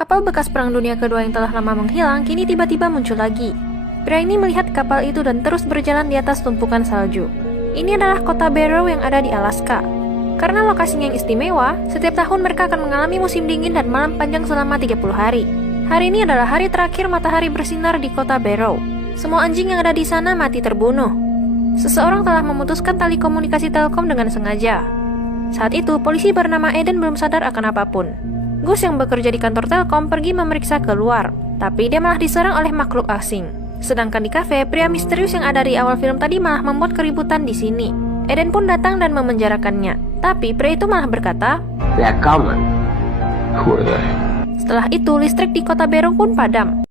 Kapal bekas Perang Dunia Kedua yang telah lama menghilang kini tiba-tiba muncul lagi. Pria ini melihat kapal itu dan terus berjalan di atas tumpukan salju. Ini adalah kota Barrow yang ada di Alaska. Karena lokasinya yang istimewa, setiap tahun mereka akan mengalami musim dingin dan malam panjang selama 30 hari. Hari ini adalah hari terakhir matahari bersinar di kota Barrow. Semua anjing yang ada di sana mati terbunuh. Seseorang telah memutuskan tali komunikasi Telkom dengan sengaja. Saat itu, polisi bernama Eden belum sadar akan apapun. Gus yang bekerja di kantor Telkom pergi memeriksa keluar, tapi dia malah diserang oleh makhluk asing. Sedangkan di kafe, pria misterius yang ada di awal film tadi malah membuat keributan di sini. Eden pun datang dan memenjarakannya. Tapi pria itu malah berkata, "They're coming." Who are they? Setelah itu, listrik di kota Barrow pun padam.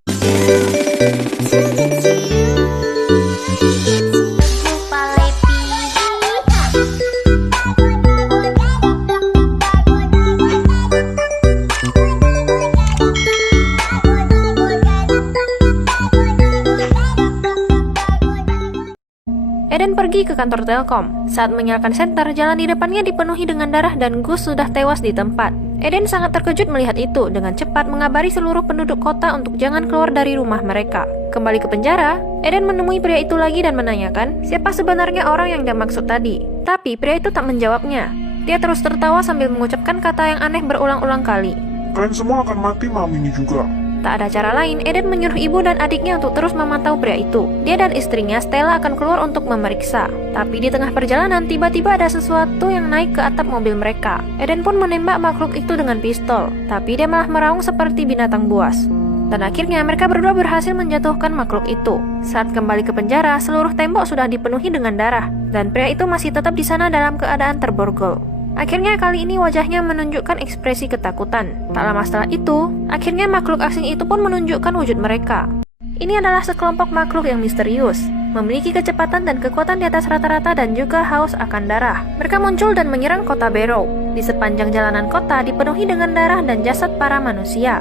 Eden pergi ke kantor Telkom. Saat menyalakan senter, jalan di depannya dipenuhi dengan darah dan Gus sudah tewas di tempat. Eden sangat terkejut melihat itu, dengan cepat mengabari seluruh penduduk kota untuk jangan keluar dari rumah mereka. Kembali ke penjara, Eden menemui pria itu lagi dan menanyakan siapa sebenarnya orang yang dia maksud tadi. Tapi pria itu tak menjawabnya. Dia terus tertawa sambil mengucapkan kata yang aneh berulang-ulang kali. "Kalian semua akan mati malam ini juga." Tak ada cara lain, Eden menyuruh ibu dan adiknya untuk terus memantau pria itu. Dia dan istrinya, Stella, akan keluar untuk memeriksa. Tapi di tengah perjalanan, tiba-tiba ada sesuatu yang naik ke atap mobil mereka. Eden pun menembak makhluk itu dengan pistol, tapi dia malah meraung seperti binatang buas. Dan akhirnya mereka berdua berhasil menjatuhkan makhluk itu. Saat kembali ke penjara, seluruh tembok sudah dipenuhi dengan darah, dan pria itu masih tetap di sana dalam keadaan terborgol. Akhirnya kali ini wajahnya menunjukkan ekspresi ketakutan. Tak lama setelah itu, akhirnya makhluk asing itu pun menunjukkan wujud mereka. Ini adalah sekelompok makhluk yang misterius, memiliki kecepatan dan kekuatan di atas rata-rata dan juga haus akan darah. Mereka muncul dan menyerang kota Barrow. Di sepanjang jalanan kota dipenuhi dengan darah dan jasad para manusia.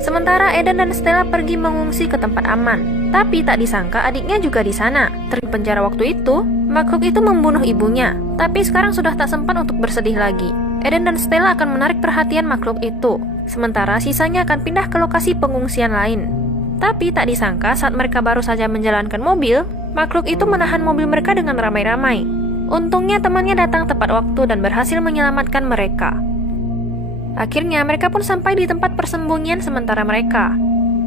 Sementara Eden dan Stella pergi mengungsi ke tempat aman. Tapi tak disangka adiknya juga di sana. Terpenjara waktu itu, makhluk itu membunuh ibunya. Tapi sekarang sudah tak sempat untuk bersedih lagi. Eden dan Stella akan menarik perhatian makhluk itu. Sementara sisanya akan pindah ke lokasi pengungsian lain. Tapi tak disangka saat mereka baru saja menjalankan mobil, makhluk itu menahan mobil mereka dengan ramai-ramai. Untungnya temannya datang tepat waktu dan berhasil menyelamatkan mereka. Akhirnya mereka pun sampai di tempat persembunyian sementara mereka.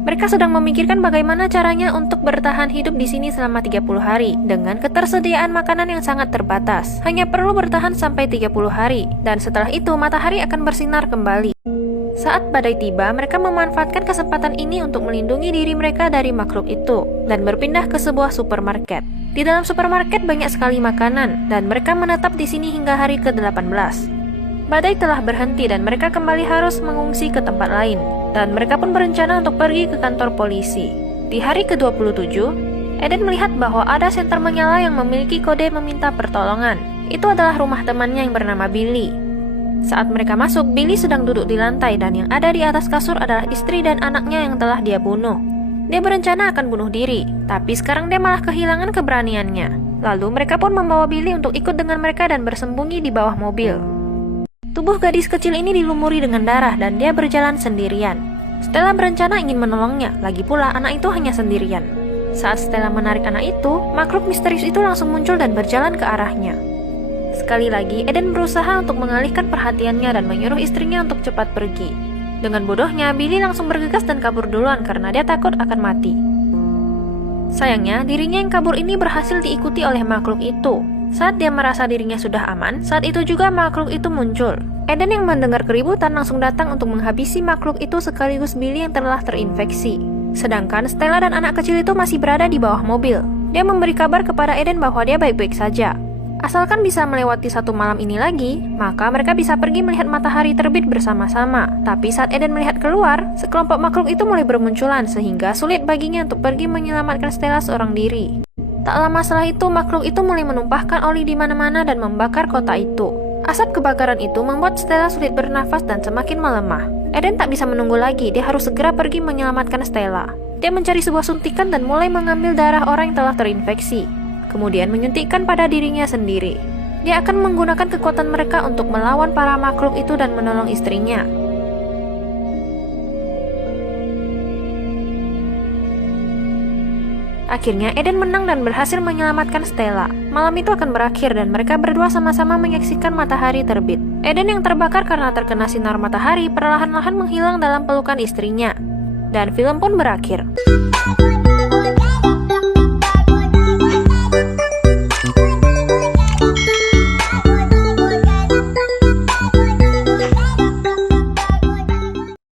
Mereka sedang memikirkan bagaimana caranya untuk bertahan hidup di sini selama 30 hari dengan ketersediaan makanan yang sangat terbatas. Hanya perlu bertahan sampai 30 hari dan setelah itu matahari akan bersinar kembali. Saat badai tiba, mereka memanfaatkan kesempatan ini untuk melindungi diri mereka dari makhluk itu dan berpindah ke sebuah supermarket. Di dalam supermarket banyak sekali makanan dan mereka menetap di sini hingga hari ke-18. Badai telah berhenti dan mereka kembali harus mengungsi ke tempat lain. Dan mereka pun berencana untuk pergi ke kantor polisi. Di hari ke-27, Eden melihat bahwa ada senter menyala yang memiliki kode meminta pertolongan. Itu adalah rumah temannya yang bernama Billy. Saat mereka masuk, Billy sedang duduk di lantai dan yang ada di atas kasur adalah istri dan anaknya yang telah dia bunuh. Dia berencana akan bunuh diri, tapi sekarang dia malah kehilangan keberaniannya. Lalu mereka pun membawa Billy untuk ikut dengan mereka dan bersembunyi di bawah mobil. Tubuh gadis kecil ini dilumuri dengan darah dan dia berjalan sendirian. Stella berencana ingin menolongnya, lagi pula anak itu hanya sendirian. Saat Stella menarik anak itu, makhluk misterius itu langsung muncul dan berjalan ke arahnya. Sekali lagi, Eden berusaha untuk mengalihkan perhatiannya dan menyuruh istrinya untuk cepat pergi. Dengan bodohnya, Billy langsung bergegas dan kabur duluan karena dia takut akan mati. Sayangnya, dirinya yang kabur ini berhasil diikuti oleh makhluk itu. Saat dia merasa dirinya sudah aman, saat itu juga makhluk itu muncul. Eden yang mendengar keributan langsung datang untuk menghabisi makhluk itu sekaligus Billy yang telah terinfeksi. Sedangkan Stella dan anak kecil itu masih berada di bawah mobil. Dia memberi kabar kepada Eden bahwa dia baik-baik saja. Asalkan bisa melewati satu malam ini lagi, maka mereka bisa pergi melihat matahari terbit bersama-sama. Tapi saat Eden melihat keluar, sekelompok makhluk itu mulai bermunculan sehingga sulit baginya untuk pergi menyelamatkan Stella seorang diri. Tak lama setelah itu, makhluk itu mulai menumpahkan oli di mana-mana dan membakar kota itu. Asap kebakaran itu membuat Stella sulit bernafas dan semakin melemah. Eden tak bisa menunggu lagi, dia harus segera pergi menyelamatkan Stella. Dia mencari sebuah suntikan dan mulai mengambil darah orang yang telah terinfeksi. Kemudian menyuntikkan pada dirinya sendiri. Dia akan menggunakan kekuatan mereka untuk melawan para makhluk itu dan menolong istrinya. Akhirnya Eden menang dan berhasil menyelamatkan Stella. Malam itu akan berakhir dan mereka berdua sama-sama menyaksikan matahari terbit. Eden yang terbakar karena terkena sinar matahari perlahan-lahan menghilang dalam pelukan istrinya. Dan film pun berakhir.